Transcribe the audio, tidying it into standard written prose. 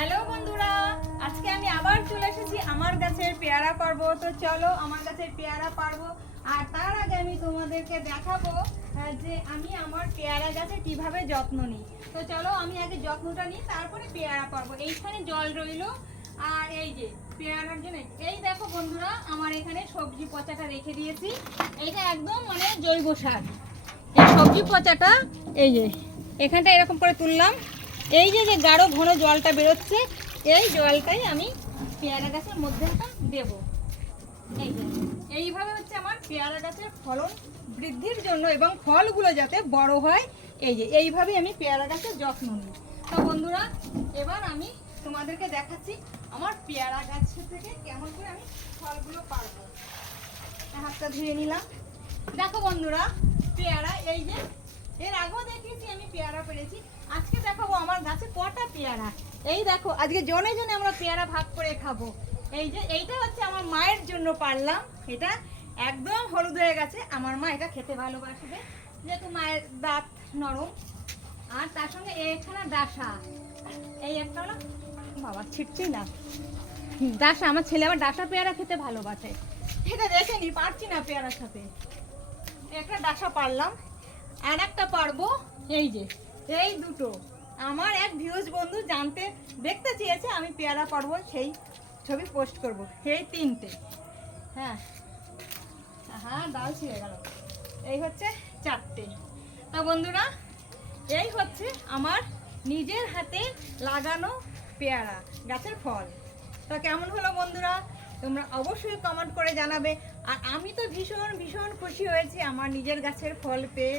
Hello বন্ধুরা, আজকে আমি আবার চলে এসেছি আমার গাছের পেয়ারা পারবো। তো চলো আমার গাছের পেয়ারা পারবো। আর তার আগে আমি তোমাদেরকে দেখাবো যে আমি আমার পেয়ারা গাছে কিভাবে যত্ন নিই। তো চলো আমি আগে যত্নটা নিই, তারপরে পেয়ারা পারবো। এইখানে জল রইলো, আর এই যে পেয়ারার জন্য এই দেখো বন্ধুরা, আমার এখানে সবজি পচাটা রেখে দিয়েছি। এইটা একদম মানে জৈব সার। এই সবজি পচাটা এই যে এখানটা এরকম করে তুললাম। এই যে যে গাঢ় ঘন জলটা বেরোচ্ছে, এই জলটাই আমি পেয়ারা গাছের মধ্যে দেব। এই যে এইভাবে হচ্ছে আমার পেয়ারা গাছের ফলন বৃদ্ধির জন্য এবং ফলগুলো যাতে বড় হয়, এই যে এইভাবে আমি পেয়ারা গাছের যত্ন নিই। তো বন্ধুরা, এবার আমি তোমাদেরকে দেখাচ্ছি আমার পেয়ারা গাছ থেকে কেমন করে আমি ফলগুলো পারবো। হাতটা ধুয়ে নিলাম। দেখো বন্ধুরা, পেয়ারা এই যে এর আগেও দেখিয়েছি আমি পেয়ারা পেরেছি। আজকে দেখাবো আমার গাছে কটা পেয়ারা। এই দেখো, আজকে জনে জনে আমরা পেয়ারা ভাগ করে খাবো। এই যে এইটা হচ্ছে আমার মায়ের জন্য পারলাম। এটা একদম হলুদ হয়ে গেছে, আমার মা এটা খেতে ভালোবাসবে যেহেতু মায়ের দাঁত নরম। আর তার সঙ্গে এখানে ডাসা, এই একটা হলো বাবা ছিটছি না ডাসা। আমার ছেলে আবার ডাসা পেয়ারা খেতে ভালোবাসে। এটা দেখে নি, পারছি না পেয়ারার সাথে। একটা ডাসা পারলাম, আর একটা পারবো এই যে এই দুটো। আমার এক ভিউজ বন্ধু দেখতে চেয়েছে আমি পেয়ারা পারবো, সেই ছবি পোস্ট করব। এই তিনটে, হ্যাঁ হ্যাঁ ডাল ছিঁড়ে গেল। এই হচ্ছে চারটে। তা বন্ধুরা, এই হচ্ছে আমার নিজের হাতে লাগানো পেয়ারা গাছের ফল। তো কেমন হলো বন্ধুরা, তোমরা অবশ্যই কমেন্ট করে জানাবে। আর আমি তো ভীষণ ভীষণ খুশি হয়েছি আমার নিজের গাছের ফল পেয়ে।